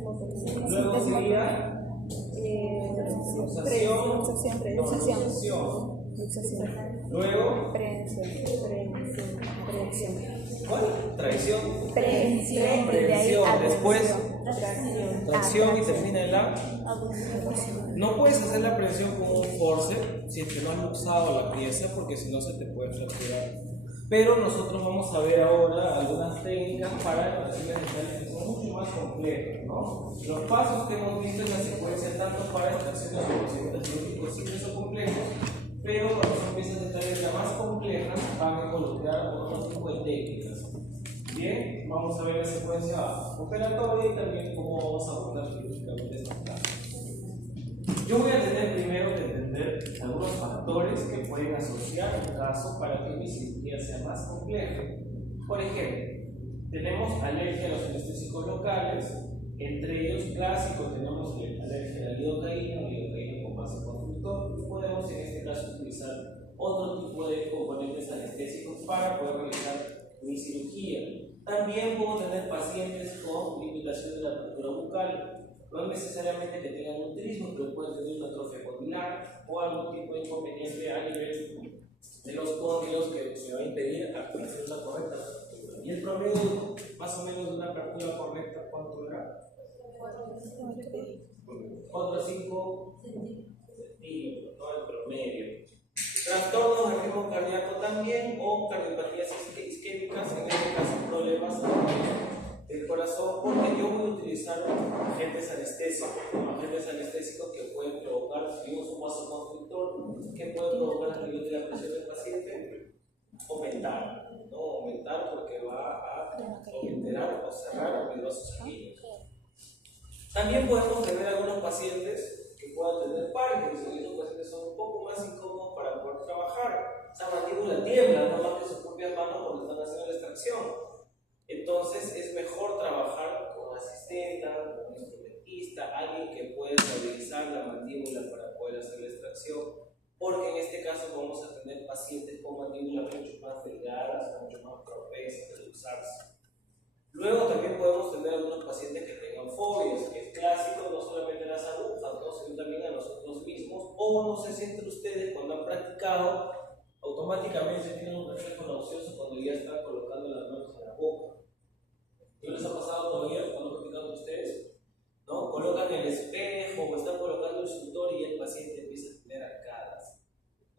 Luego sería luxación. Luego ¿cuál? Traición. Prevención. Después tracción y termina en la. No puedes hacer la prevención con un force si es que no has luxado la pieza, porque si no se te puede fracturar. Pero nosotros vamos a ver ahora algunas técnicas para extracciones dentales que son mucho más complejas, ¿no? Los pasos que hemos visto en la secuencia, tanto para extracciones de procedimientos quirúrgicos simples o complejos, pero cuando son piezas dentales ya más complejas, van a involucrar otro tipo de técnicas. Bien, vamos a ver la secuencia operatoria y también cómo vamos a abordar quirúrgicamente esta clase. Yo voy a tener primero que entender algunos factores que pueden asociar un caso para que mi cirugía sea más compleja. Por ejemplo, tenemos alergia a los anestésicos locales, entre ellos clásicos tenemos alergia a la lidocaína o lidocaína con base constructor, y podemos en este caso utilizar otro tipo de componentes anestésicos para poder realizar mi cirugía. También puedo tener pacientes con limitación de la apertura bucal. No necesariamente que tengan un trismo, pero pueden tener una atrofia condilar o algún tipo de inconveniente a nivel de los cóndilos que me va a impedir hacer una correcta apertura. Y el promedio, más o menos, de una apertura correcta, ¿cuánto era? 4 a 5 centímetros, ¿no? El promedio. Trastornos de ritmo cardíaco también, o cardiopatías isquémicas, en este caso problemas del corazón, porque yo voy a utilizar agentes anestésicos que pueden provocar, si uso un vasoconstrictor, que pueden provocar el nivel de la presión del paciente, aumentar, ¿no? Aumentar porque va a enterar o cerrar los vasos sanguíneos. También podemos tener algunos pacientes que puedan tener Parkinson, y esos pacientes son un poco más incómodos para poder trabajar. Esa mandíbula tiembla, no más que sus propias manos cuando están haciendo la extracción. Entonces es mejor trabajar con asistenta, con un instrumentista, alguien que pueda estabilizar la mandíbula para poder hacer la extracción, porque en este caso vamos a tener pacientes con mandíbulas mucho más delgadas, mucho más propensas a luxarse. Luego también podemos tener algunos pacientes que tengan fobias, que es clásico no solamente a las agujas, ¿no? Sino también a nosotros mismos, o no sé si entre ustedes cuando han practicado automáticamente tienen un reflejo nauseoso cuando ya están colocando las manos en la boca. ¿Qué les ha pasado todavía cuando practican ustedes? ¿No? Colocan el espejo o están colocando el sutura y el paciente empieza a tener arcadas,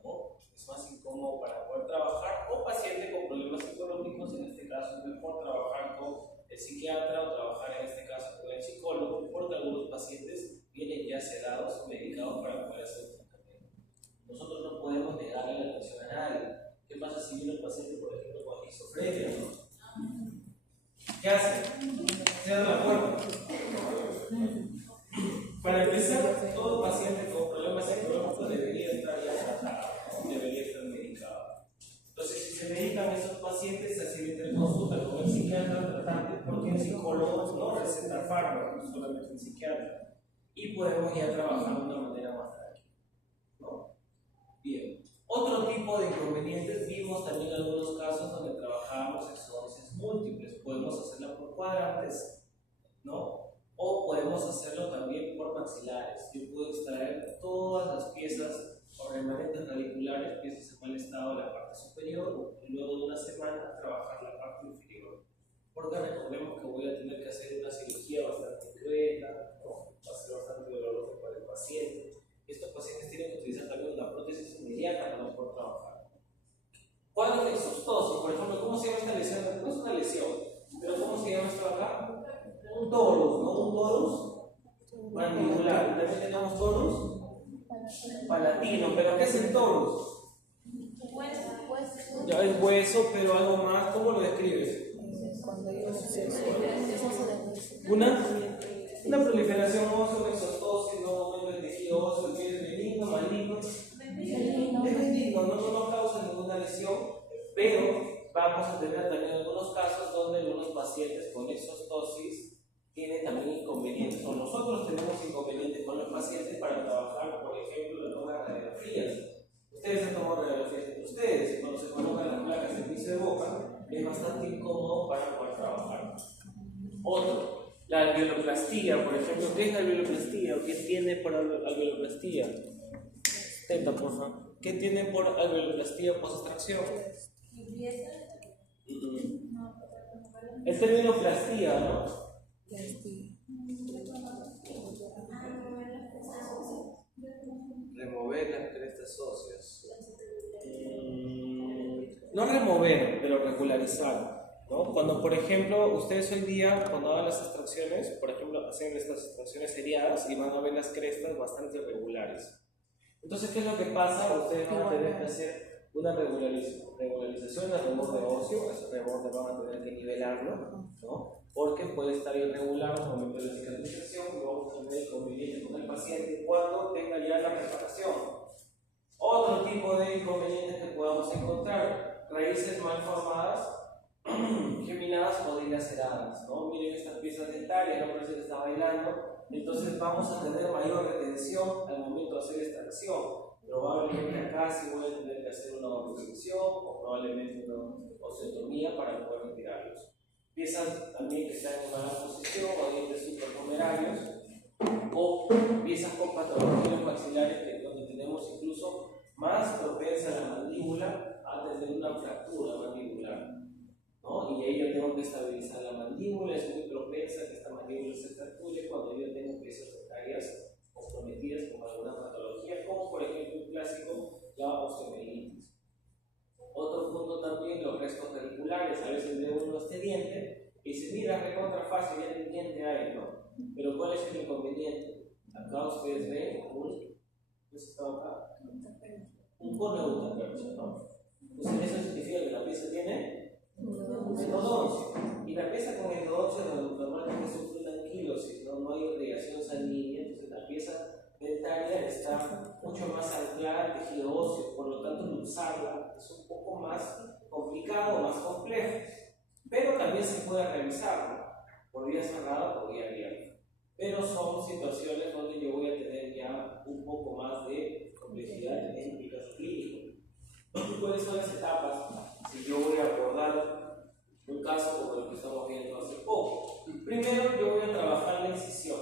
¿no? Es más incómodo para poder trabajar, o paciente con problemas psicológicos, en este caso es mejor trabajar con el psiquiatra o trabajar en este caso con el psicólogo, porque algunos pacientes vienen ya sedados o medicados para poder hacer el tratamiento. Nosotros no podemos negarle la atención a nadie. ¿Qué pasa si viene el paciente, por ejemplo, con esquizofrenia, ¿no? ¿Qué hace? Cierra la puerta. Para empezar, todo paciente con problemas psicológicos debería estar ya tratado, debería estar medicado. Entonces, si se medican a esos pacientes, se hace interconsulta con el psiquiatra tratante, porque el psicólogo no receta fármacos, solamente el psiquiatra. Y podemos ya trabajar de una manera más tranquila, ¿no? Bien. Otro tipo de inconvenientes, vimos también algunos casos donde trabajamos exodosis múltiples. Podemos hacerla por cuadrantes, ¿no? O podemos hacerlo también por maxilares. Yo puedo extraer todas las piezas o remanentes radiculares, piezas en mal estado de la parte superior, y luego de una semana trabajar la parte inferior. Porque recordemos que voy a tener que hacer una cirugía bastante cruenta, ¿no? Va a ser bastante doloroso para el paciente. Estos pacientes tienen que utilizar también una prótesis inmediata para poder trabajar. ¿Cuál es exostosis? Por ejemplo, ¿cómo se llama esta lesión? No es una lesión, pero ¿cómo se llama esto acá? Un torus, ¿no? Un torus mandibular. También tenemos torus palatino, pero ¿qué es el torus? Ya es hueso, pero algo más. ¿Cómo lo describes? Una proliferación ósea, una exostosis, no es tejido óseo, que es benigno, maligno. Es benigno, no causa ninguna lesión, pero vamos a tener también algunos casos donde algunos pacientes con exostosis tienen también inconvenientes, o nosotros tenemos inconvenientes con los pacientes para trabajar, por ejemplo, la toma de radiografías. Ustedes han tomado radiografías entre ustedes, y cuando se colocan las placas en piso de boca, es bastante incómodo para poder trabajar. Otro. La alveoloplastía, por ejemplo, ¿qué es la alveoloplastía? ¿Qué tiene por alveoloplastía? Tenta, por favor. ¿Qué tiene por alveoloplastía post-extracción? Es terminoplastía, ¿no? Remover las crestas óseas. No remover, pero regularizar. ¿No? Cuando, por ejemplo, ustedes hoy día, cuando hagan las extracciones, por ejemplo, hacen estas extracciones seriadas y van a ver las crestas bastante irregulares. Entonces, ¿qué es lo que pasa? Ustedes van a tener que hacer una regularización del reborde óseo. Ese reborde van a tener que nivelarlo, ¿no? Porque puede estar irregular en el momento de la cicatrización y vamos a tener inconvenientes con el paciente cuando tenga ya la reparación. Otro tipo de inconvenientes que podamos encontrar: raíces mal formadas, geminadas o dilaceradas, ¿no? Miren estas piezas dentarias, no parece que está bailando. Entonces vamos a tener mayor retención al momento de hacer extracción. Probablemente acá sí voy a tener que hacer una obstrucción o probablemente una osteotomía para poder retirarlos. Piezas también que están en mala posición o dientes supernumerarios, o piezas con patologías maxilares donde tenemos incluso más propensa la mandíbula a tener una fractura mandibular, ¿no? Y ahí yo tengo que estabilizar la mandíbula. Es muy propensa que esta mandíbula se fracture cuando yo tengo piezas dentarias comprometidas con alguna patología, como por ejemplo un clásico, la osteomielitis. Otro punto también, los restos radiculares. A veces veo uno este diente y dice: mira, recontra fácil, ya el diente hay, ¿no? Pero ¿cuál es el inconveniente? Acá ustedes ven un cono eutapercho, ¿no? Entonces eso significa que la pieza tiene endodoncio. Y la pieza con endodoncio normalmente sufre una anquilosis, no hay irrigación sanguínea. Entonces la pieza dentaria está mucho más anclada al tejido óseo, por lo tanto luxarla es un poco más complicado, más complejo, pero también se puede realizar por vía cerrada o por vía abierta. Pero son situaciones donde yo voy a tener ya un poco más de complejidad en mi caso clínico. ¿Cuáles son las etapas si yo voy a abordar un caso como el que estamos viendo hace poco? Primero yo voy a trabajar la incisión.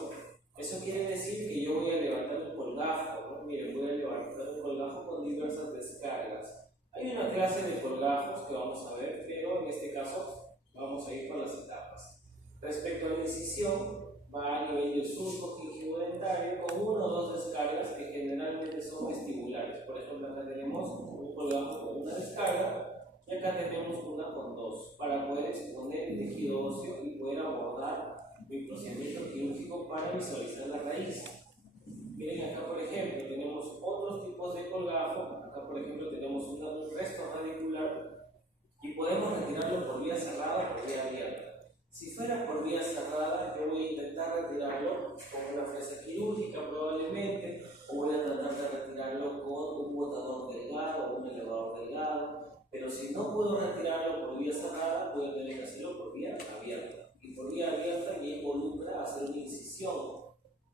Eso quiere decir que yo voy a levantar un colgajo, ¿no? Miren, voy a levantar un colgajo con diversas descargas. Hay una clase de colgajos que vamos a ver, pero en este caso vamos a ir por las etapas. Respecto a la incisión, va a nivel del surco gingivo-dentario con una o dos descargas que generalmente son vestibulares. Por ejemplo, acá tenemos un colgajo con una descarga y acá tenemos una con dos, para poder exponer el tejido óseo y poder abordar mi procedimiento quirúrgico para visualizar la raíz. Miren, acá por ejemplo tenemos otros tipos de colgajo. Acá por ejemplo tenemos un resto radicular y podemos retirarlo por vía cerrada o por vía abierta. Si fuera por vía cerrada, yo voy a intentar retirarlo con una fresa quirúrgica probablemente, o voy a tratar de retirarlo con un botador delgado o un elevador delgado. Pero si no puedo retirarlo por vía cerrada, voy a tener que hacerlo por vía abierta. Y por vía abierta ya involucra hacer una incisión,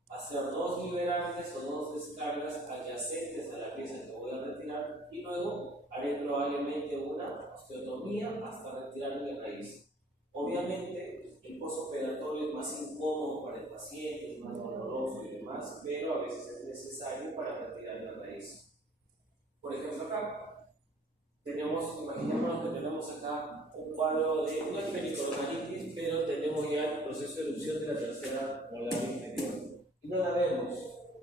hacer dos liberantes o dos descargas adyacentes a la pieza que voy a retirar, y luego haré probablemente una osteotomía hasta retirar la raíz. Obviamente el postoperatorio es más incómodo para el paciente, es más doloroso y demás, pero a veces es necesario para retirar la raíz. Por ejemplo, acá imaginémonos que tenemos acá un cuadro de una pericornalitis, pero tenemos ya el proceso de erupción de la tercera molar inferior. Y no la vemos.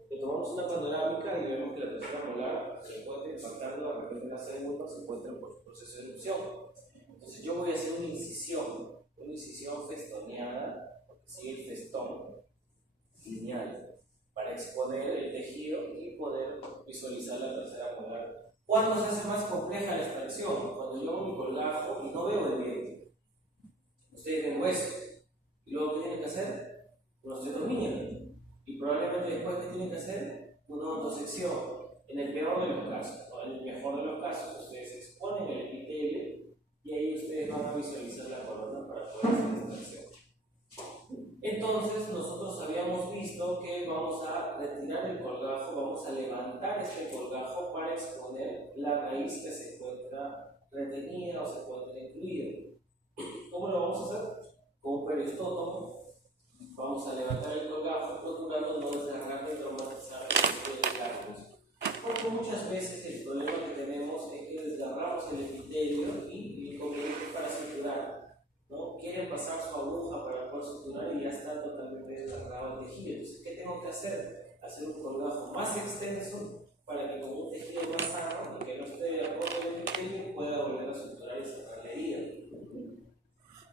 Le tomamos una panorámica y vemos que la tercera molar se encuentra impactando de repente la segunda, se encuentra en proceso de erupción. Entonces yo voy a hacer una incisión festoneada, porque sigue el festón lineal, para exponer el tejido y poder visualizar la tercera molar. ¿Cuándo se hace más compleja la extracción? Cuando yo hago mi colgajo y no veo el diente. Ustedes ven hueso. ¿Y luego qué tienen que hacer? Una osteotomía. Y probablemente después, ¿qué tienen que hacer? Una ontosección. En el peor de los casos, o en el mejor de los casos, ustedes exponen el epitelio y ahí ustedes van a visualizar la corona para poder hacer la extracción. Entonces, nosotros habíamos visto que vamos a retirar el colgajo, vamos a levantar este colgajo para exponer la raíz que se encuentra retenida o se encuentra incluida. ¿Cómo lo vamos a hacer? Con un periostótomo Vamos a levantar el colgajo procurando no desgarrar ni traumatizar a los largos. Porque muchas veces el problema que tenemos es que desgarramos el epitelio y el inconveniente para suturar, ¿no? Quieren pasar su aguja para poder suturar y ya está totalmente desgarrado el tejido. Entonces, ¿qué tengo que hacer? Hacer un colgajo más extenso para que con un tejido más sano y que no esté roto el epitelio pueda volver a suturar y cerrar la herida.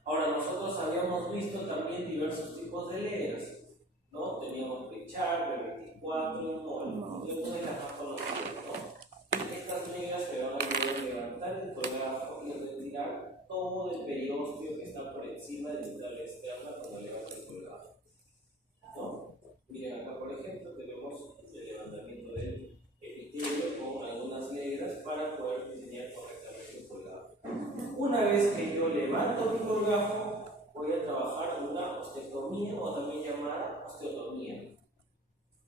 Ahora, nosotros habíamos visto también diversos tipos de leras, ¿no? Teníamos Pritchard, B24 y Moll, y una de las más conocidas, ¿no? Estas negras se van a poder levantar el colgajo y retirar todo el periósteo que está por encima de la entrada externa cuando levanta el colgajo, ¿no? Miren acá, por ejemplo, tenemos el levantamiento del epitelio con algunas negras para poder diseñar correctamente el colgajo. Una vez que yo levanto mi colgajo, voy a trabajar una ostectomía o también llamada osteotomía.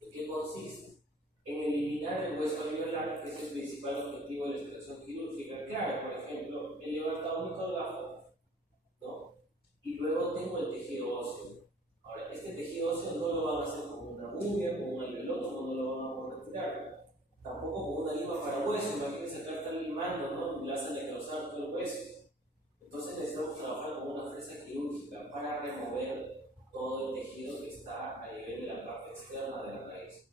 ¿En qué consiste? En eliminar el hueso alveolar, que es el principal objetivo de la extracción quirúrgica. Claro, por ejemplo, he levantado mi colgajo, ¿no? Y luego tengo el tejido óseo. Ahora, este tejido óseo no lo van a hacer con una uña, con un alveolótomo, no lo van a poder retirar. Tampoco con una lima para hueso, imagínense acá estar limando, ¿no? Y la hacen de causar todo el hueso. Entonces necesitamos trabajar con una fresa quirúrgica para remover todo el tejido que está a nivel de la parte externa de la raíz.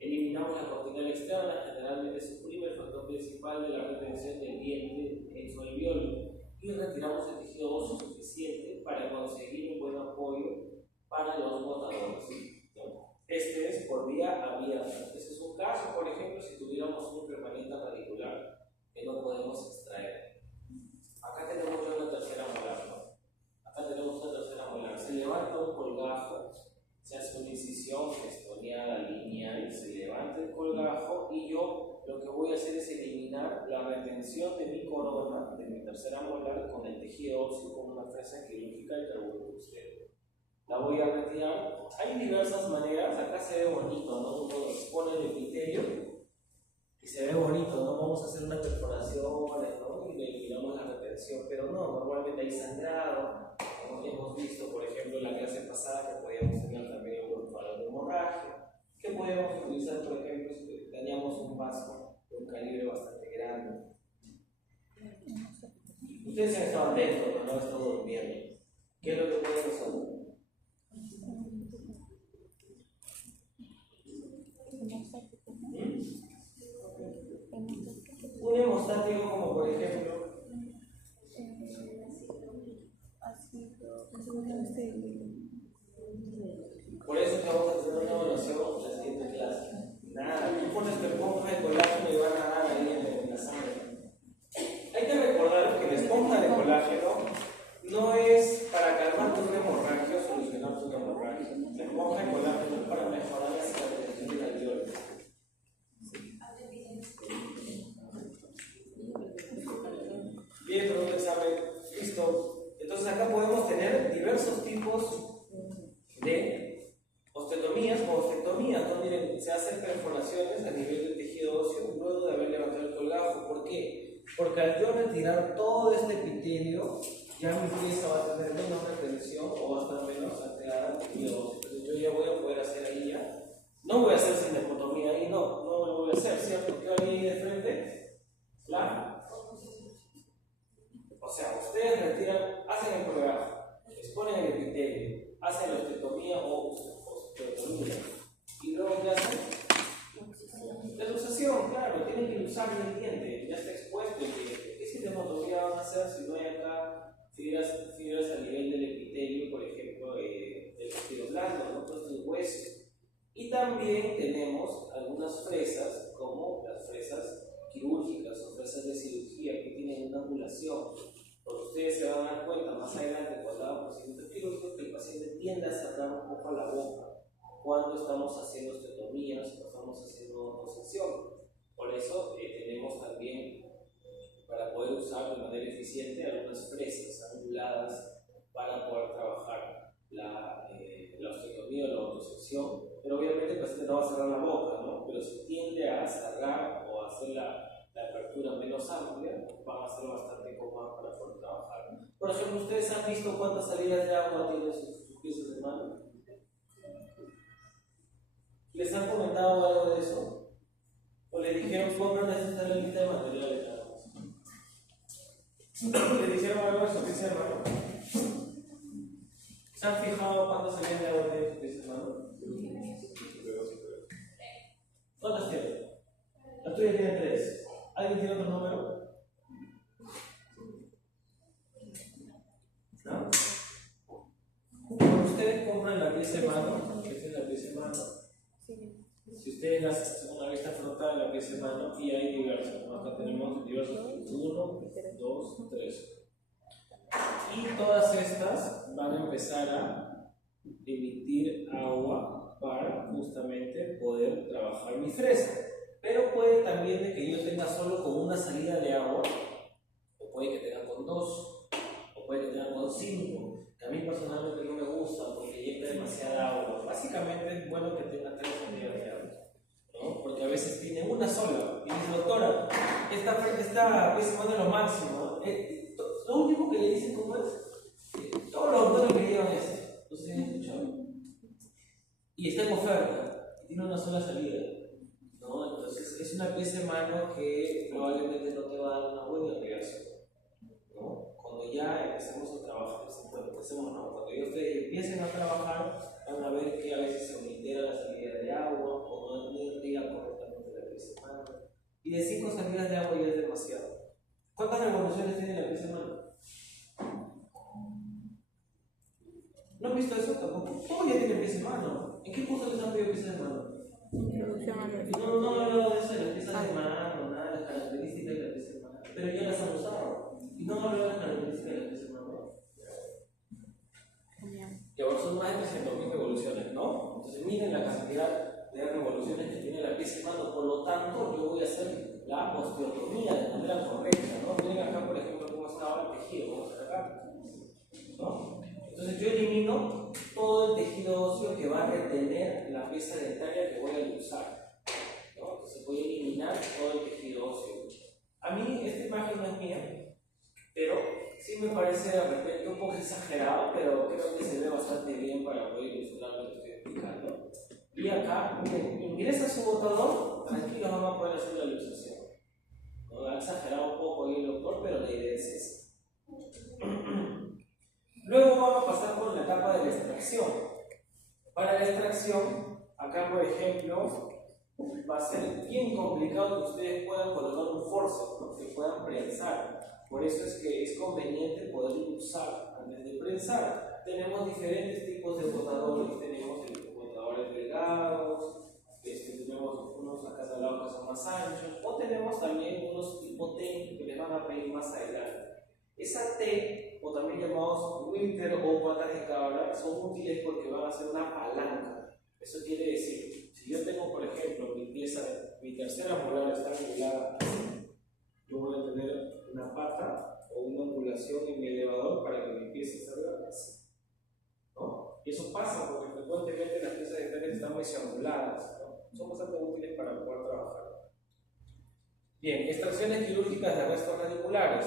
Eliminamos la cortical externa, generalmente suprime el factor principal de la retención del diente en su alveolo, y retiramos el tejido óseo suficiente para conseguir un buen apoyo para los botadores. Este es por vía abierta. Este es un caso, por ejemplo, si tuviéramos un remanente radicular que no podemos extraer. Acá tenemos ya una tercera molar, ¿no? Acá tenemos una tercera molar. Se levanta un colgajo, se hace una incisión gestoneada lineal, se levanta el colgajo y yo lo que voy a hacer es eliminar la retención de mi corona, de mi tercera molar, con el tejido óseo con una fresa quirúrgica y carburo posterior. La voy a retirar. Hay diversas maneras. Acá se ve bonito, ¿no? Uno expone el epitelio y se ve bonito, ¿no? Vamos a hacer unas perforaciones, ¿no? Y le eliminamos la retención, pero no, normalmente hay sangrado, como hemos visto, por ejemplo, en la clase pasada, que podíamos tener también un paro de hemorragia, que podemos utilizar, por ejemplo, si dañamos un vaso de un calibre bastante grande. Ustedes han estado atentos, pero no han estado durmiendo. ¿Qué es lo que pueden hacer? Un hemostático como por ejemplo por eso que vamos a hacer una evaluación en la siguiente clase. Nada, tú pones tu esponja de colágeno y van a dar ahí en la sangre. Hay que recordar que la esponja de colágeno no es para calmar tu hemorragia o solucionar tu hemorragia. La esponja de colágeno es para mejorar la cicatrización del alveolo. Bien, pero un examen, listo. Entonces acá podemos tener diversos tipos de osteotomías o ostectomías, ¿no? Miren, se hacen perforaciones a nivel del tejido óseo luego de haber levantado el colgajo. ¿Por qué? Porque al yo retirar todo este epitelio, ya mi pieza va a tener menos retención o va a estar menos anclada al tejido óseo. Entonces yo ya voy a poder hacer ahí ya. No voy a hacer cinepotomía ahí, no lo voy a hacer, ¿cierto? ¿Qué hay ahí de frente? Claro. O sea, ustedes retiran, hacen el colgajo, exponen el epitelio, hacen la osteotomía o osteotomía. Y luego ¿qué hacen? La luxación, claro, tienen que luxar el diente, ya está expuesto el diente. ¿Qué cinepotomía van a hacer si no hay acá fibras a nivel del epitelio, por ejemplo, del tejido blando, ¿no? Entonces el hueso? Y también tenemos algunas fresas, como las fresas quirúrgicas o fresas de cirugía que tienen una angulación. Porque ustedes se van a dar cuenta más adelante cuando hagan procedimientos quirúrgicos que el paciente tiende a cerrar un poco la boca cuando estamos haciendo osteotomías o estamos haciendo osección. Por eso tenemos también, para poder usar de manera eficiente, algunas fresas anguladas para poder trabajar la osteotomía o la autosección. Pero obviamente el paciente no va a cerrar la boca, ¿no? Pero si tiende a cerrar o a hacer la apertura menos amplia, van a ser bastante cómodas para poder trabajar. Por ejemplo, ¿ustedes han visto cuántas salidas de agua tienen sus piezas de mano? han comentado algo de eso? ¿O le dijeron cómo necesitan la lista de materiales? ¿Le dijeron algo de eso, dice hermano? ¿Se han fijado cuántas salían de agua de dice hermano? ¿Cuántas tienen? Las tuyas tienen 3. ¿Alguien tiene otro número? ¿No? Cuando ustedes compran la pieza de mano, esta es la pieza de mano. Si ustedes hacen una vista frontal, la pieza de mano, y hay diversos. Acá tenemos diversos: 1, 2, 3. Y todas estas van a empezar a emitir agua para justamente poder trabajar mi fresa. Pero puede también de que yo tenga solo con una salida de agua, o puede que tenga con 2, o puede que tenga con 5, que a mí personalmente no me gusta porque lleva demasiada agua. Básicamente es bueno que tenga 3 salidas de agua, ¿no? Porque a veces tiene una sola y dice: doctora, esta pues es lo máximo. Lo único que le dicen como es, todos los doctores me llevan esto. Entonces han escuchado. Y está en oferta, y tiene una sola salida, ¿no? Entonces es una pieza de mano que probablemente no te va a dar una buena reacción, ¿no? Cuando ya empecemos a trabajar, cuando ya ustedes empiecen a trabajar, van a ver que a veces se omitera la salida de agua, o no irriga correctamente la pieza de mano. Y de 5 salidas de agua ya es demasiado. ¿Cuántas revoluciones tiene la pieza de mano? ¿No han visto eso tampoco? ¿Cómo ya tienen pieza de mano? ¿En qué curso les han pedido pieza de mano? No hablo de eso de las piezas de mano, nada de las características de la pieza de mano. Pero ya las han usado. Y no hablo de las características de la pieza de mano. Que ahora son más de 300.000 revoluciones, ¿no? Entonces miren la cantidad de revoluciones que tiene la pieza de mano. Por lo tanto, yo voy a hacer la osteotomía de manera correcta, ¿no? Miren acá, por ejemplo, cómo estaba el tejido. Vamos a ver acá, ¿no? Entonces yo elimino todo el tejido óseo que va a retener la pieza dentaria que voy a usar, ¿no? Entonces voy a eliminar todo el tejido óseo. A mí esta imagen no es mía, pero sí me parece de repente un poco exagerado, pero creo que se ve bastante bien para poder ilustrar lo que estoy explicando. Y acá, miren, ingresa su botador, tranquilo, vamos a poder hacer la ilustración. ¿No? Ha exagerado un poco ahí el doctor, pero la idea es esa. Luego vamos a pasar por la etapa de la extracción. Para la extracción, acá por ejemplo, va a ser bien complicado que ustedes puedan colocar un forceps, ¿no? Que puedan prensar. Por eso es que es conveniente poder usar antes de prensar. Tenemos diferentes tipos de botadores. Tenemos botadores delgados, tenemos unos acá al lado que son más anchos, o tenemos también unos tipo T que les van a pedir más adelante. Esa T, o también llamados Winter o patas de cabra, son útiles porque van a ser una palanca. Eso quiere decir, si yo tengo, por ejemplo, mi tercera molar está angulada, yo voy a tener una pata o una angulación en mi elevador para que mi pieza salga así, ¿no? Y eso pasa porque frecuentemente las piezas dentales están muy anguladas, ¿no? Son bastante útiles para poder trabajar. Bien, extracciones quirúrgicas de restos radiculares.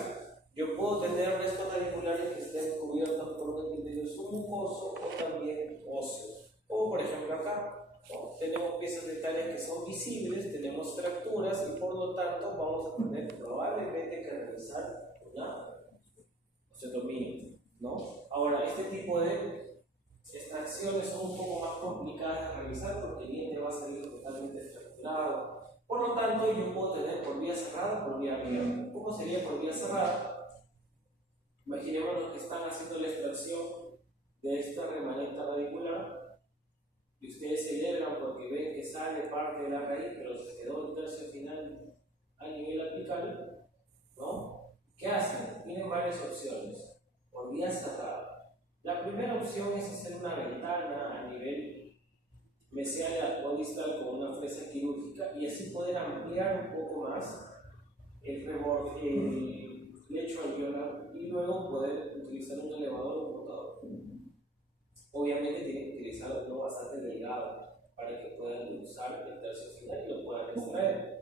Yo puedo tener restos radiculares que estén cubiertos por un epitelio submucoso o también óseo. O por ejemplo acá, ¿no? Tenemos piezas dentales que son visibles, tenemos fracturas y por lo tanto vamos a tener probablemente que realizar una osteotomía, ¿no? Ahora, este tipo de extracciones son un poco más complicadas de realizar porque el diente va a salir totalmente fracturado. Por lo tanto, yo puedo tener por vía cerrada o por vía abierta. ¿Cómo sería por vía cerrada? Imaginemos que están haciendo la extracción de esta remanente radicular y ustedes celebran porque ven que sale parte de la raíz, pero se quedó el tercio final a nivel apical, ¿no? ¿Qué hacen? Tienen varias opciones. Por vía cerrada. La primera opción es hacer una ventana a nivel mesial o distal con una fresa quirúrgica y así poder ampliar un poco más el lecho alveolar y luego poder utilizar un elevador o un botador. Obviamente tienen que utilizar algo bastante delgado para que puedan usar el tercio final y lo puedan extraer.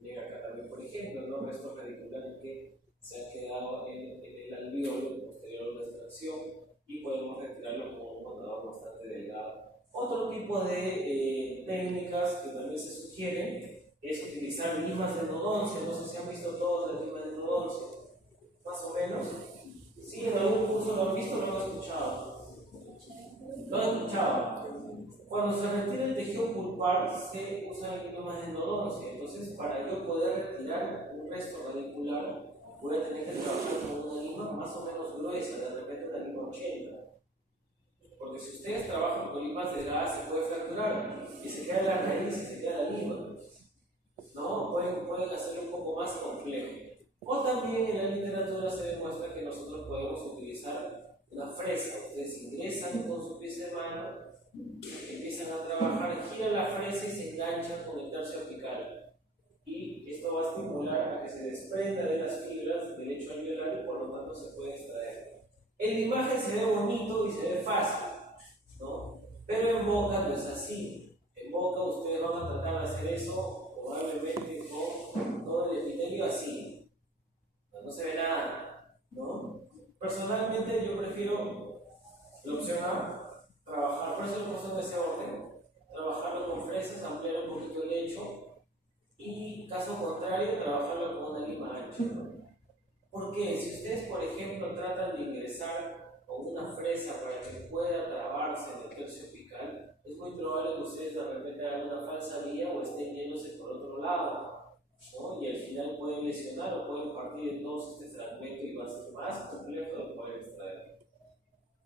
Llega acá también, por ejemplo, los restos radiculares que se han quedado en el alveolo posterior a la extracción y podemos retirarlo con un botador bastante delgado. Otro tipo de técnicas que también se sugieren es utilizar limas de endodoncia. No sé si han visto todos las limas de endodoncia, más o menos. Sí, en algún curso lo han visto, lo han escuchado. Lo han escuchado. Cuando se retira el tejido pulpar, se usan limas de endodoncia. Entonces, para yo poder retirar un resto radicular, voy a tener que trabajar con una lima más o menos gruesa, de repente una lima 80. Porque si ustedes trabajan con limas delgadas, se puede fracturar y se queda la raíz y se queda la lima. ¿No? Pueden hacerlo un poco más complejo. O también en la literatura se demuestra que nosotros podemos utilizar una fresa. Ustedes ingresan con su pieza de mano, empiezan a trabajar, giran la fresa y se enganchan con el tercio apical. Y esto va a estimular a que se desprenda de las fibras del lecho alveolar y por lo tanto se puede extraer. En la imagen se ve bonito y se ve fácil, ¿no? Pero en boca no es así. En boca ustedes van a tratar de hacer eso probablemente con todo el epitelio así. No se ve nada, ¿no? Personalmente yo prefiero la opción A, trabajar, por eso lo puesto en ese orden, trabajarlo con fresas, ampliar un poquito el lecho y, caso contrario, trabajarlo con una lima ancha, ¿no? Porque si ustedes, por ejemplo, tratan de ingresar con una fresa para que pueda trabarse en el tercio apical, es muy probable que ustedes de repente hagan una falsa vía o estén yéndose por otro lado, ¿no? Y al final pueden lesionar o pueden partir en dos este fragmento y va a ser más complejo de poder extraer.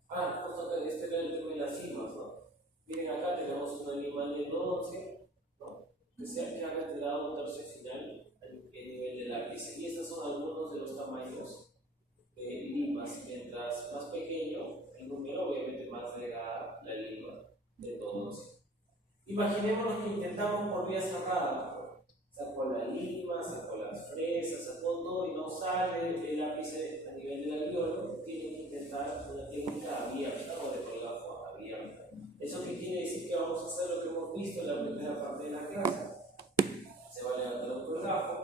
Justo acá, este era el tema de las limas, ¿no? Miren, acá tenemos una lima de endodoncia, ¿no? Que ha retirado un tercio final en nivel del ápice. Y estos son algunos de los tamaños de limas. Mientras más pequeño el número, obviamente más delgada la lima de endodoncia. Imaginémonos que intentamos por vía cerrada. Sacó la lima, sacó las fresas, sacó todo y no sale el ápice a nivel del alveolo. Tienen que intentar una técnica abierta o de colgajo abierta. ¿Eso qué quiere decir? Que vamos a hacer lo que hemos visto en la primera parte de la clase. Se va a levantar un colgajo,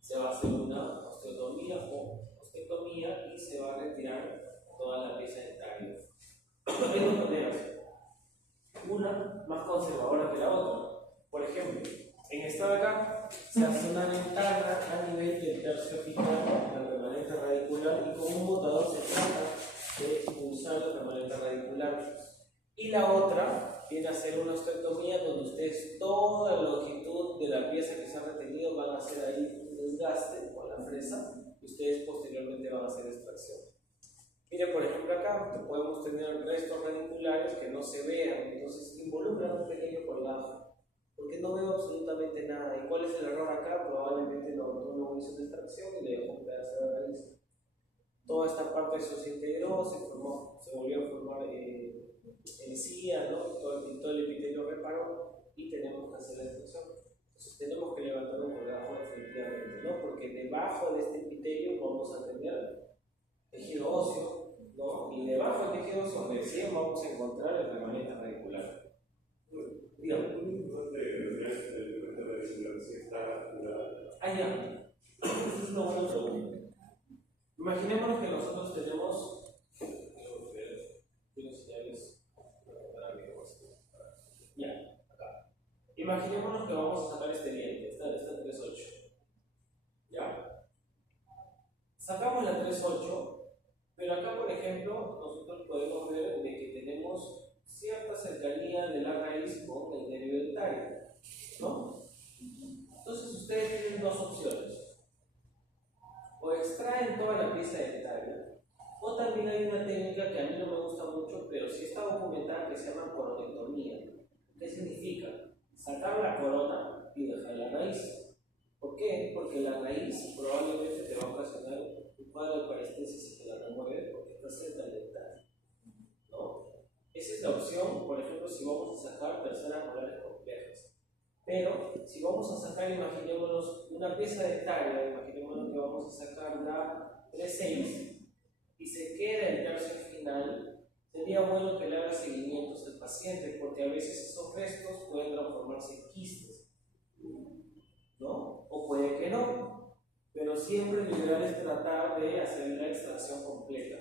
se va a hacer una osteotomía o ostectomía y se va a retirar toda la pieza dentaria. Hay dos maneras, una más conservadora que la otra. Por ejemplo, en esta de acá se hace una ventana a nivel del tercio apical, la remanente radicular, y con un botador se trata de expulsar la remanente radicular. Y la otra viene a ser una ostectomía donde ustedes toda la longitud de la pieza que se ha retenido van a hacer ahí un desgaste con la fresa y ustedes posteriormente van a hacer extracción. Miren, por ejemplo, acá podemos tener restos radiculares que no se vean, entonces involucran un pequeño colgajo, porque no veo absolutamente nada. ¿Y cuál es el error acá? Probablemente no hizo una extracción y le dejó un pedazo de raíz. Toda esta parte se integró, se volvió a formar encía, ¿no? Todo el epitelio reparó y tenemos que hacer la extracción. Entonces tenemos que levantar un colgajo definitivamente, ¿no? Porque debajo de este epitelio vamos a tener tejido óseo, ¿no? Y debajo del tejido óseo recién vamos a encontrar el remanente radicular. Dígame. Ya. Esa es una buena pregunta. Imaginémonos que nosotros tenemos acá. Imaginémonos que vamos a sacar este diente, esta 3.8. ¿Ya? Sacamos la 3.8, pero acá, por ejemplo, nosotros podemos ver de que tenemos cierta cercanía de la raíz con el nervio dentario, ¿no? Entonces ustedes tienen dos opciones. O extraen toda la pieza dentaria, o también hay una técnica que a mí no me gusta mucho, pero sí está documentada, que se llama coronectomía. ¿Qué significa? Sacar la corona y dejar la raíz. ¿Por qué? Porque la raíz probablemente te va a ocasionar un cuadro de paresthesis y te la remueve porque está cerca del dentario, ¿no? Esa es la opción, por ejemplo, si vamos a sacar terceras molares complejas. Pero si vamos a sacar, imaginémonos una pieza dentaria, imaginémonos que vamos a sacar la 3.6 y se queda el tercio final, sería bueno que le haga seguimientos al paciente, porque a veces esos restos pueden transformarse en quistes, ¿no? O puede que no, pero siempre lo ideal es tratar de hacer la extracción completa,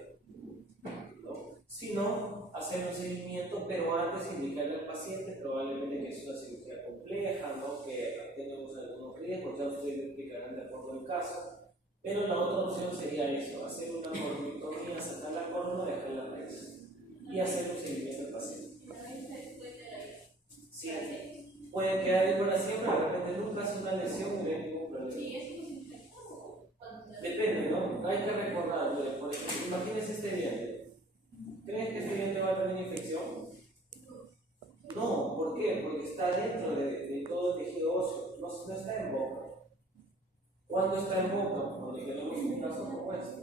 ¿no? sino hacer un seguimiento, pero antes indicarle al paciente probablemente que es una cirugía compleja, ¿no? Que tenemos algunos riesgos, ya ustedes explicarán de acuerdo al caso. Pero la otra opción sería eso, hacer una coronectomía, sacar la corona, dejar la raíz y hacer un seguimiento al paciente. Sí, puede quedar ahí para siempre, de repente nunca hace una lesión y no hay ningún problema. Depende, ¿no? Hay que recordar, por ejemplo, imagínense este diente. ¿Crees que este diente va a tener infección? No, ¿por qué? Porque está dentro de todo el tejido óseo, no está en boca. ¿Cuándo está en boca? Cuando tenemos un caso como este.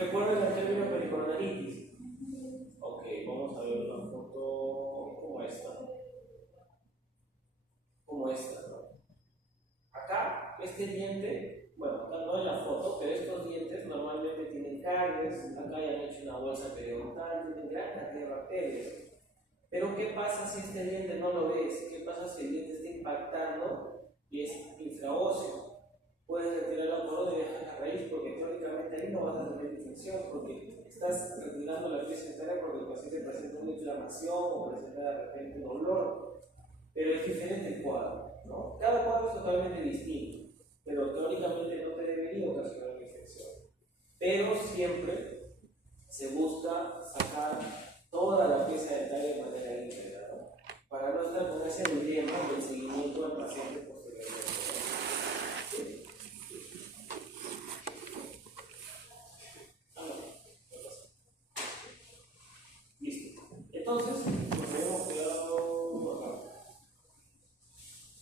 ¿Recuerdan el término pericoronaritis? Ok, vamos a ver una foto como esta. Como esta, ¿no? Acá, este diente, bueno, acá no en la foto, pero estos dientes normalmente tienen caries, acá ya han hecho una bolsa periodontal, tienen gran cantidad de bacterias. Pero ¿qué pasa si este diente no lo ves? ¿Qué pasa si el diente está impactando y es infraóseo? Puedes retirar la corona y dejar la raíz, porque teóricamente ahí no vas a tener infección, porque estás retirando la pieza entera porque el paciente presenta una inflamación o presenta de repente un dolor. Pero es diferente el cuadro, ¿no? Cada cuadro es totalmente distinto, pero teóricamente no te debería ocasionar una infección. Pero siempre se busca sacar toda la pieza dentaria de manera íntegra, ¿no? Para no estar con ese dilema del seguimiento al paciente posteriormente. ¿Sí? Listo. Entonces, tenemos cuidado acá.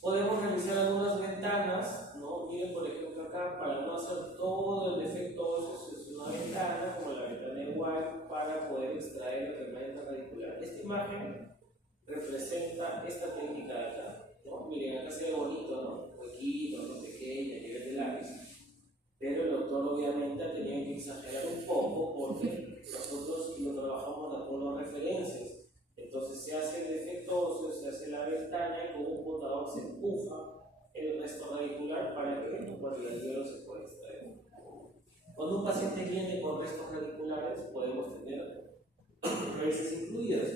Podemos realizar algunas ventanas, ¿no? Miren, por ejemplo, acá, para no hacer todo el defecto óseo, es una ventana, como la ventana de White, para poder extraer la permanente radicular. Esta imagen representa esta técnica de acá, ¿no? Miren, acá se ve bonito, ¿no? Huequito, no pequeño, a nivel de lápiz. Pero el doctor obviamente ha tenido que exagerar un poco porque nosotros lo trabajamos de acuerdo a referencias. Entonces se hace el defecto óseo, se hace la ventana y con un botador se empuja el resto radicular para que el alveolo se pueda extraer. Cuando un paciente viene con restos radiculares podemos tener raíces incluidas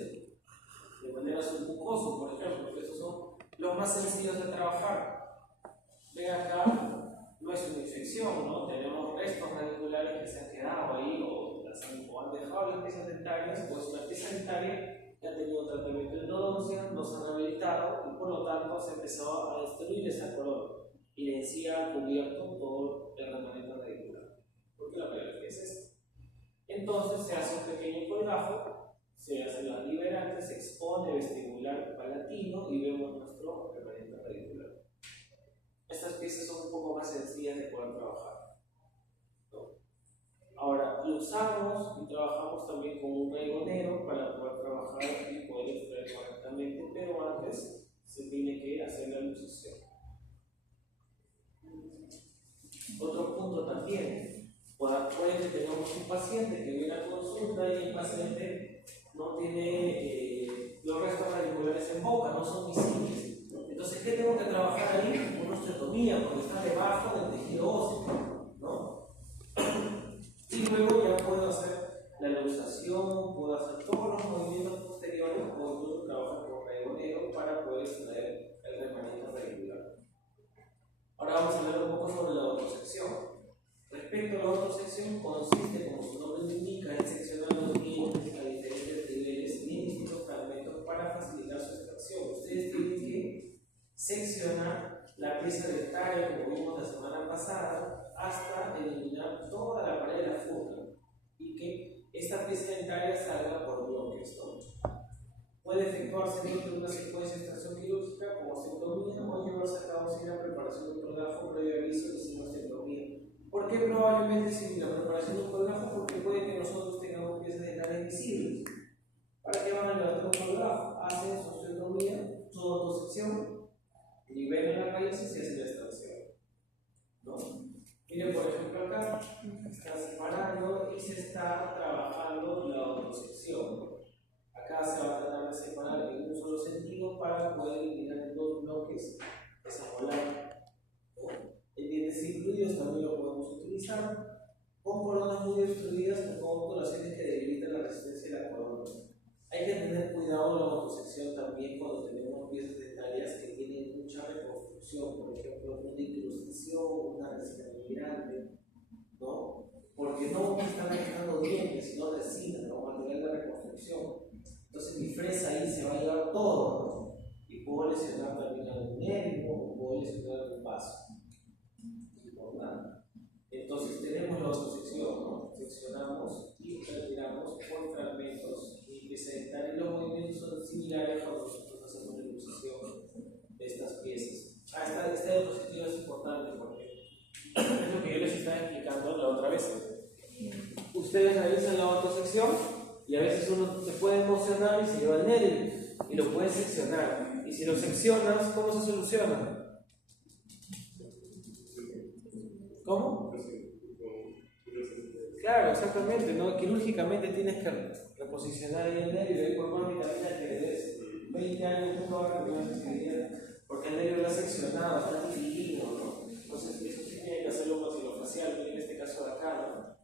de manera submucosa, por ejemplo, que esos son los más sencillos de trabajar. Ven acá, no es una infección, ¿no? Tenemos restos radiculares que se han quedado ahí o han dejado las piezas dentarias, pues la pieza dentaria que ha tenido un tratamiento de endodoncia, no se ha rehabilitado y por lo tanto se empezó a destruir esa corona y de sí ha cubierto todo el remanente radicular, porque la pedagogía es esta. Entonces se hace un pequeño colgajo, se hace las liberantes, se expone vestibular palatino y vemos nuestro remanente radicular. Estas piezas son un poco más sencillas de poder trabajar, ¿no? Ahora, lo usamos y trabajamos también con un raigonero para poder trabajar y poder extraer correctamente, pero antes se tiene que hacer la luxación. Otro punto también, puede que tengamos un paciente que viene a consulta y el paciente no tiene los restos radiculares en boca, no son visibles. Entonces, ¿qué tengo que trabajar ahí? Una osteotomía, porque está debajo del tejido óseo, ¿no? Y luego ya puedo hacer la luxación, puedo hacer todos los movimientos posteriores, o incluso trabajar con raigonero para poder extraer el remanente radicular. Ahora vamos a hablar un poco sobre la autosección. Respecto a la autosección, consiste, como su nombre indica, en seccionar los dientes a diferentes niveles y en distintos fragmentos para facilitar su extracción. Ustedes tienen que seccionar la pieza dentaria, como vimos la semana pasada, hasta eliminar toda la pared de la funda y que esta pieza dentaria salga por bloques, ¿no? Puede efectuarse dentro de una secuencia de extracción quirúrgica como osteotomía o llevarse a cabo sin la preparación de un colgajo previo aviso de sin osteotomía. ¿Por qué probablemente sin la preparación de un colgajo? Porque puede que nosotros tengamos piezas dentarias visibles. ¿Para qué van a levantar un colgajo? Hacen su osteotomía, su autosección, liberan las raíces y hacen la extracción, ¿no? Miren, por ejemplo, acá está separando y se está trabajando la autosección. Acá se va a tratar de separar en un solo sentido para poder eliminar en dos bloques esa molar, ¿no? En dientes incluidos también lo podemos utilizar con coronas muy obstruidas con ondulaciones que debilitan la resistencia de la corona. Hay que tener cuidado en la autosección también cuando tenemos piezas dentarias que tienen mucha reconstrucción, por ejemplo, una incrustación, una resina muy grande, ¿no? Porque no están dejando dientes, sino resina, ¿no? Material de reconstrucción. Entonces mi fresa ahí se va a llevar todo, ¿no? Y puedo lesionar también algún nervio, o puedo lesionar algún vaso. Importante. Entonces tenemos la autosección, ¿no? Seccionamos y retiramos por fragmentos y pieza dentaria. Y los movimientos son similares cuando nosotros hacemos la ilustración de estas piezas. Esta diapositiva es importante porque es lo que yo les estaba explicando la otra vez. Ustedes realizan la autosección y a veces uno se puede emocionar y se lleva el nervio y lo puedes seccionar. Y si lo seccionas, ¿cómo se soluciona? ¿Cómo? Claro, exactamente, ¿no? Quirúrgicamente tienes que reposicionar el nervio y por más vitamina que le des 20 años no va a cambiar enseguida porque el nervio lo ha seccionado, está dividido, ¿no? Entonces eso sí tiene que hacerlo maxilofacial, en este caso de acá, ¿no?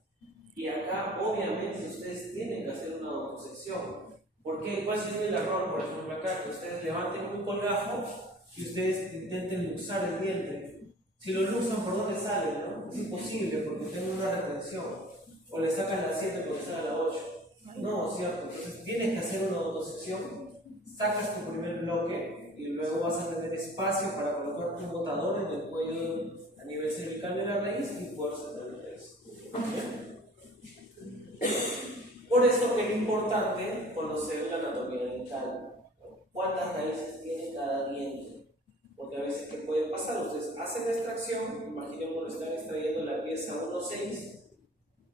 Y acá obviamente ustedes tienen que hacer una autosección. ¿Por qué? ¿Cuál sería el error? Por ejemplo acá, que ustedes levanten un colgajo y ustedes intenten luxar el diente. Si lo luxan, ¿por dónde sale? ¿No? Es imposible porque tiene una retención. O le sacan la 7 porque sale la 8. No, ¿cierto? Entonces tienes que hacer una autosección, sacas tu primer bloque y luego vas a tener espacio para colocar un botador en el cuello a nivel cervical de la raíz y poder sacar la raíz. Por eso es importante conocer la anatomía dental. ¿Cuántas raíces tiene cada diente? Porque a veces, ¿qué puede pasar? Ustedes hacen la extracción, imaginemos que están extrayendo la pieza 1.6,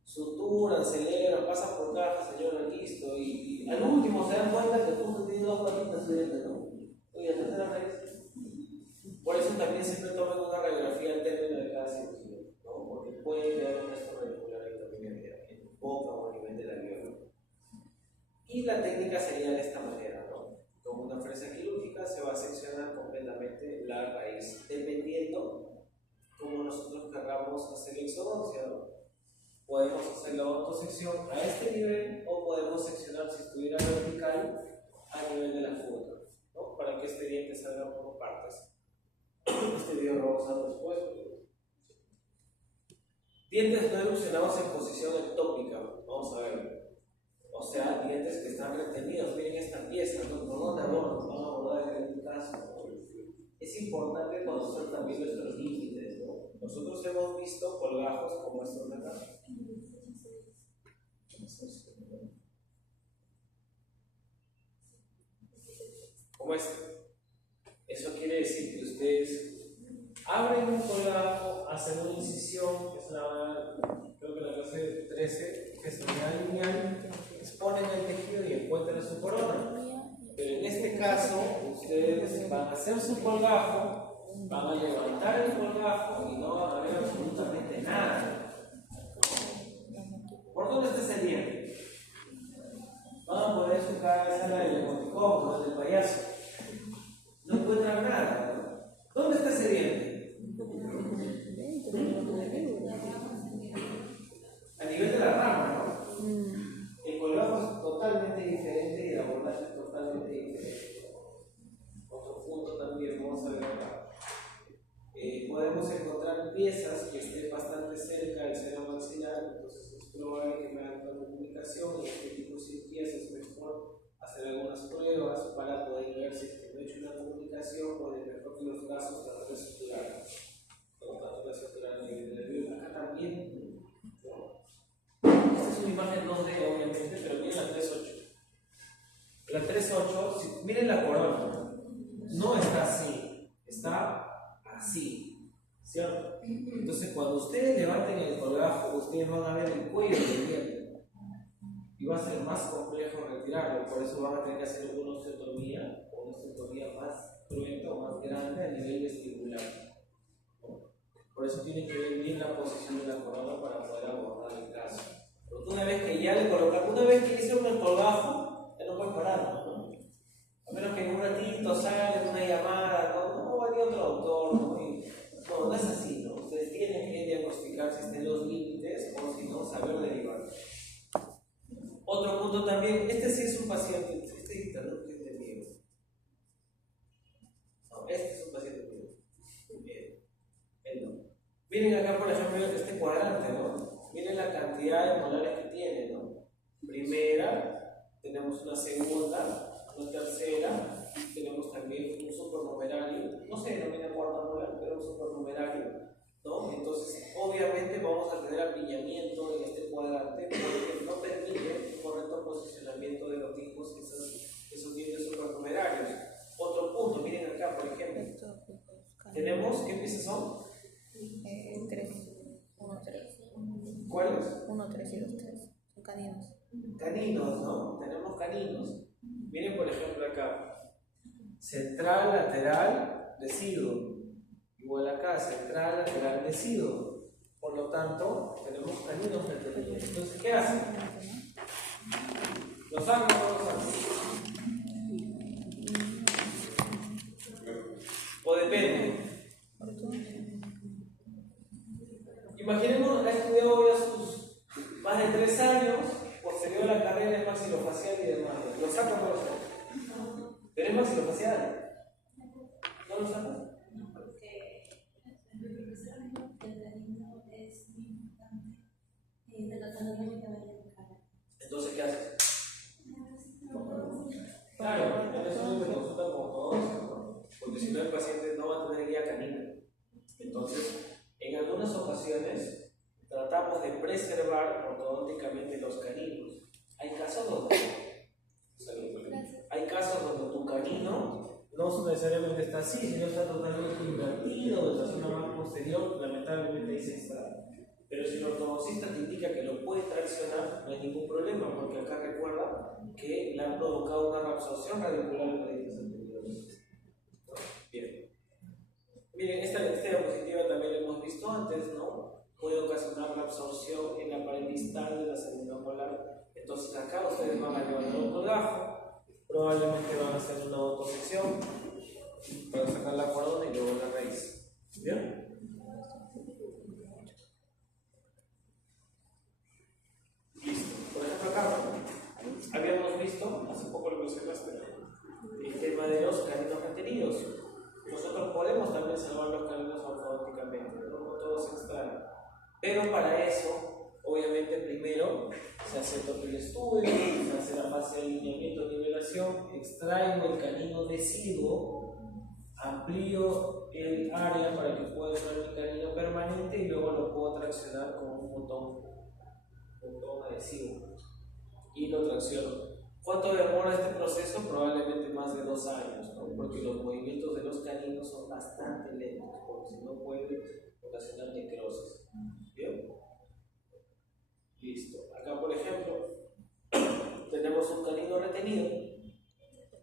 suturan, celebran, pasan por caja, señor, listo, y al último se dan cuenta que justo tiene dos patitas de diente, ¿no? Oye, atrás de la raíz. Por eso también siempre toman una radiografía al término de cada cirugía, ¿no? Porque puede quedar un resto radicular ahí también en boca o a nivel de la alveola. Y la técnica sería de esta manera, ¿no? Con una fresa quirúrgica se va a seccionar completamente la raíz, dependiendo cómo nosotros querramos hacer la exodoncia, ¿no? Podemos hacer la autosección a este nivel o podemos seccionar, si estuviera vertical, a nivel de la funda, ¿no? Para que este diente salga por partes. Este video lo vamos a ver después. Dientes no evolucionados en posición ectópica. Vamos a ver. O sea, dientes que están retenidos. Miren esta pieza, ¿no? ¿Por dónde abordamos? Vamos a abordar en este caso, ¿no? Es importante conocer también nuestros límites, ¿no? Nosotros hemos visto colgajos como estos de acá. Como este. Eso quiere decir que ustedes abren un colgajo, hacen una incisión, que es creo que la clase 13, que es lineal, exponen el tejido y encuentran su corona. Pero en este caso, ustedes van a hacer su colgajo, van a levantar el colgajo y no van a ver absolutamente nada. ¿Por dónde está ese diente? Van a poner su cabeza en la del emoticón, ¿no? Del payaso. No encuentran nada, ¿no? ¿Dónde está ese diente? A nivel de la rama, ¿no? El colgajo es totalmente diferente y el abordaje es totalmente diferente. Otro punto también, vamos a ver acá. Podemos encontrar piezas que estén bastante cerca del seno maxilar, entonces es probable que me hagan una comunicación y este tipo de cirugías es mejor hacer algunas pruebas para poder ver si no he hecho una comunicación o de mejor que los casos tratar de suturar. Tratar de suturar a nivel del nervio. Acá también, ¿no? Esta es una imagen 2D obviamente, pero miren la 3.8. La 3.8, miren la corona, no está así, está así, ¿cierto? Entonces cuando ustedes levanten el colgajo, ustedes van a ver el cuello del diente y va a ser más complejo retirarlo, por eso van a tener que hacer una osteotomía o una osteotomía más cruenta o más grande a nivel vestibular, ¿no? Por eso tienen que ver bien la posición de la corona para poder abordar el caso. Pero una vez que ya le colocaron, una vez que hicieron el colgajo, ya no pueden parar, ¿no? A menos que en un ratito salgan una llamada, no va a venir otro doctor, ¿no? No es así, ¿no? Ustedes tienen que diagnosticar si están los límites o si no, Miren acá, por ejemplo, este cuadrante, ¿no? Miren la cantidad de molares que tiene, ¿no? Primera, tenemos una segunda, una tercera, tenemos también un supernumerario, no se denomina cuarta molar, pero un supernumerario, ¿no? Entonces, obviamente vamos a tener apiñamiento en este cuadrante porque no permite un correcto posicionamiento de los tipos esos dientes supernumerarios. Otro punto, miren acá, por ejemplo, tenemos, ¿qué piezas son? 3, 1, 3. ¿Cuáles? 1, 3 y 2, 3. Son caninos. Caninos, ¿no? Tenemos caninos. Miren, por ejemplo, acá. Central, lateral, deciduo. Igual acá, central, lateral, deciduo. Por lo tanto, tenemos caninos retenidos. Entonces, ¿qué hacen? ¿Los sacan o no los sacan? O depende. Imaginemos que ha estudiado ya sus más de 3 años, posterior a la carrera de maxilofacial y demás. ¿Lo sacan o no lo sacan? ¿Pero es maxilofacial? ¿No lo sacan? No, porque el canino es importante de la anatomía que vaya a buscar. Entonces, ¿qué haces? Claro, en eso no se consulta con todos, ¿no? Porque si no el paciente no va a tener guía canina. Entonces, en algunas ocasiones tratamos de preservar ortodónticamente los caninos. Hay casos donde tu canino no necesariamente está así, sino está totalmente invertido de la zona más posterior, lamentablemente ahí se está. Pero si el ortodoncista te indica que lo puede traccionar, no hay ningún problema, porque acá recuerda que le han provocado una reabsorción radicular en los dientes anteriores. Bien. Miren, esta diapositiva también la hemos visto antes, ¿no? Puede ocasionar la absorción en la pared distal de la segunda molar. Entonces acá ustedes van a levantar un colgajo, probablemente van a hacer una autosección para sacar la corona y luego la raíz. ¿Bien? Listo. Por ejemplo acá habíamos visto, hace poco lo mencionaste, el tema de los caninos retenidos. Nosotros podemos también salvar los caninos ortodónticamente, no todo se extrae. Pero para eso, obviamente, primero se hace todo el estudio, se hace la fase de alineamiento, nivelación, extraigo el canino deciduo, amplío el área para que pueda entrar mi canino permanente y luego lo puedo traccionar con un botón adhesivo y lo tracciono. ¿Cuánto demora este proceso? Probablemente más de 2 años, ¿no? Porque los movimientos de los caninos son bastante lentos, porque si no puede ocasionar necrosis. ¿Bien? Listo. Acá, por ejemplo, tenemos un canino retenido.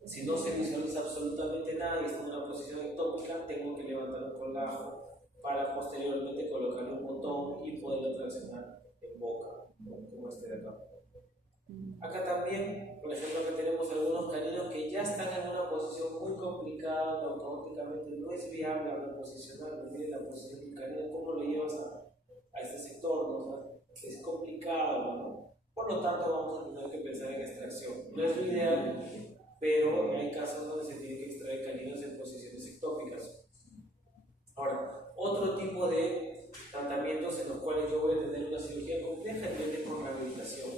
Si no se visualiza absolutamente nada y está en una posición ectópica, tengo que levantar un colgajo para posteriormente colocarle un botón y poderlo traccionar en boca, ¿no? Como este de acá. Acá también, por ejemplo, que tenemos algunos caninos que ya están en una posición muy complicada, que ortodónticamente no es viable reposicionar. Miren la posición del canino, cómo lo llevas a este sector, ¿no? O sea, es complicado, ¿no? Por lo tanto, vamos a tener que pensar en extracción. No es lo ideal, pero hay casos donde se tiene que extraer caninos en posiciones ectópicas. Ahora, otro tipo de tratamientos en los cuales yo voy a tener una cirugía compleja es con rehabilitación.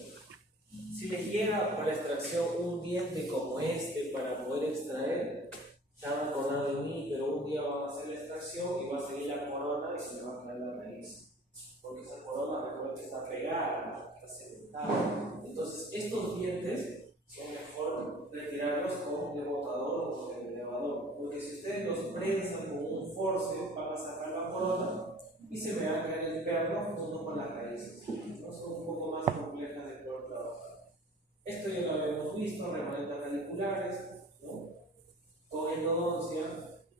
Si les llega para extracción un diente como este para poder extraer, se han acordado de mí, pero un día van a hacer la extracción y va a seguir la corona y se le va a caer la raíz. Porque esa corona, recuerden que está pegada, está cementada. Entonces, estos dientes son mejor retirarlos con el botador o con el elevador. Porque si ustedes los prensan con un force, van a sacar la corona y se me va a caer el perno junto con las raíces. ¿No? Son un poco más complejas de poder trabajar. Esto ya lo habíamos visto, remanentes radiculares, ¿no? Con endodoncia,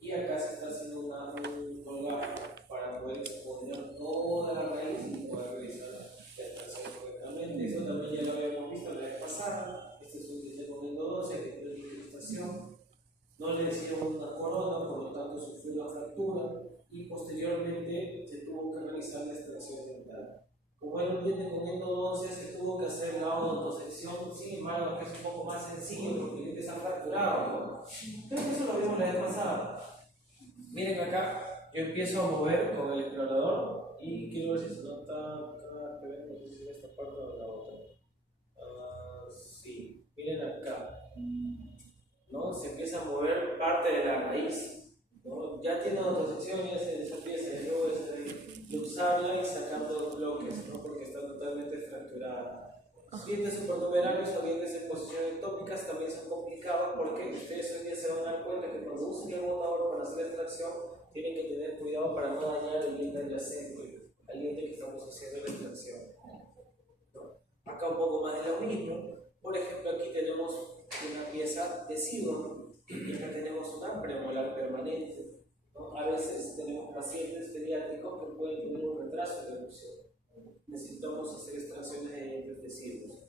y acá se está haciendo un colgajo para poder exponer toda la raíz y poder realizar la extracción correctamente. Eso también ya lo habíamos visto la vez pasada. Este es un diente con endodoncia que tiene incrustación. No le hicieron una corona, por lo tanto sufrió una fractura y posteriormente se tuvo que realizar la extracción dental. Como era un diente con endodoncia, se tuvo que hacer la autosección, sin embargo, que es un poco más sencillo porque el diente está fracturado, ¿no? Creo que eso lo vimos la vez pasada. Miren acá, yo empiezo a mover con el explorador Y quiero ver si se nota acá, no sé si en esta parte o en la otra. Sí, miren acá, ¿no? Se empieza a mover parte de la raíz, ¿no? Ya tiene otra sección y esa pieza yo de usarla y sacando los bloques, ¿no? Porque está totalmente fracturada. Los dientes supernumerarios o dientes en posiciones ectópicas también son complicados porque ustedes hoy día se van a dar cuenta que cuando usan el botador para hacer extracción tienen que tener cuidado para no dañar el diente adyacente al diente que estamos haciendo la extracción, ¿no? Acá un poco más de lo mismo. Por ejemplo, aquí tenemos una pieza decidua y acá tenemos una premolar permanente, ¿no? A veces tenemos pacientes pediátricos que pueden tener un retraso de evolución. Necesitamos hacer extracciones de dientes deciduos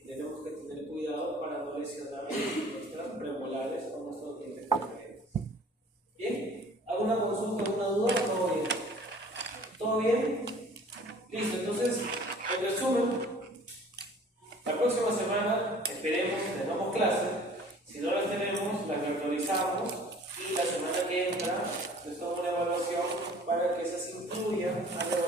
y tenemos que tener cuidado para no lesionar nuestras premolares o nuestros dientes permanentes. ¿Bien? ¿Alguna consulta, alguna duda? ¿Todo bien? ¿Todo bien? Listo, entonces, en resumen, la próxima semana esperemos que tengamos clase. Si no las tenemos, las virtualizamos y la semana que entra les tomo una evaluación para que esas incluyan a la